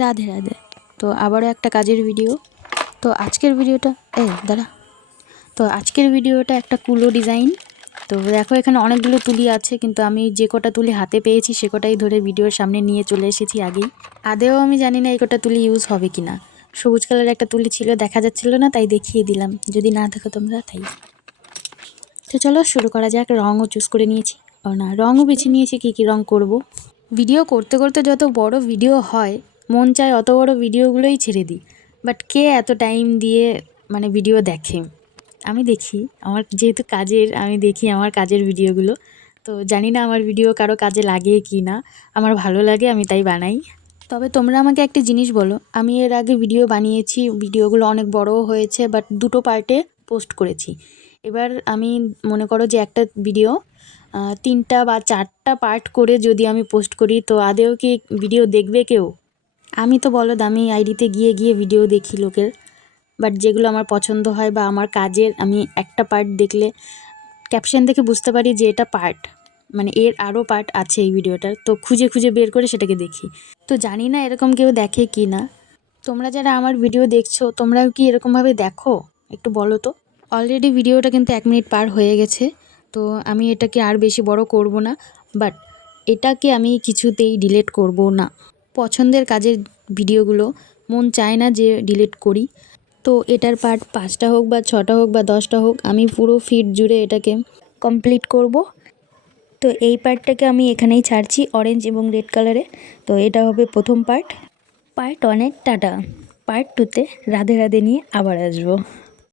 রাধে রাধে। তো আবারও একটা কাজের ভিডিও। তো আজকের ভিডিওটা আজকের ভিডিওটা একটা কুলো ডিজাইন। তো দেখো এখানে অনেকগুলো তুলি আছে, কিন্তু আমি যে কটা তুলি হাতে পেয়েছি সে কটাই ধরে ভিডিওর সামনে নিয়ে চলে এসেছি আগেই। আদেও আমি জানি না এই কটা তুলি ইউজ হবে কি না। সবুজ কালারের একটা তুলি ছিল, দেখা যাচ্ছিল না, তাই দেখিয়ে দিলাম, যদি না দেখো তোমরা তাই। তো চলো শুরু করা যাক। রঙও চুজ করে নিয়েছি, রঙও বেছে নিয়েছি কী কী রঙ করব। ভিডিও করতে করতে যত বড় ভিডিও হয়, মন চায় অত বড় ভিডিওগুলোই ছেড়ে দিই। বাট কে এত টাইম দিয়ে ভিডিও দেখে? আমি দেখি, আমার যেহেতু কাজের, আমি দেখি আমার কাজের ভিডিওগুলো। তো জানি না আমার ভিডিও কারো কাজে লাগে কি না, আমার ভালো লাগে আমি তাই বানাই। তবে তোমরা আমাকে একটা জিনিস বলো, আমি এর আগে ভিডিও বানিয়েছি, ভিডিওগুলো অনেক বড়ও হয়েছে, বাট দুটো পার্টে পোস্ট করেছি। এবার আমি মনে করো যে একটা ভিডিও 3টা বা 4টা পার্ট করে যদি আমি পোস্ট করি, তো আদেও কি ভিডিও দেখবে কেউ? আমি তো বলো দামি আইডিতে গিয়ে গিয়ে ভিডিও দেখি লোকের। বাট যেগুলো আমার পছন্দ হয় বা আমার কাজের, আমি একটা পার্ট দেখলে ক্যাপশন দেখে বুঝতে পারি যে এটা পার্ট, এর আরও পার্ট আছে এই ভিডিওটার, তো খুঁজে খুঁজে বের করে সেটাকে দেখি। তো জানি না এরকম কেউ দেখে কি না। তোমরা যারা আমার ভিডিও দেখছো, তোমরাও কি এরকমভাবে দেখো? একটু বলো তো। অলরেডি ভিডিওটা কিন্তু 1 মিনিট পার হয়ে গেছে। তো আমি এটাকে আর বেশি বড় করব না, বাট এটাকে আমি কিছুতেই ডিলিট করব না। পছন্দের কাজের ভিডিওগুলো মন চায় না যে ডিলিট করি। তো এটার পার্ট 5টা হোক বা 6টা হোক বা 10টা হোক, আমি পুরো ফিড জুড়ে এটাকে কমপ্লিট করব। তো এই পার্টটাকে আমি এখানেই ছাড়ছি, অরেঞ্জ এবং রেড কালারে। তো এটা হবে প্রথম পার্ট। Part 1 tata. পার্ট 2তে রাধে রাধে নিয়ে আবার আসবো।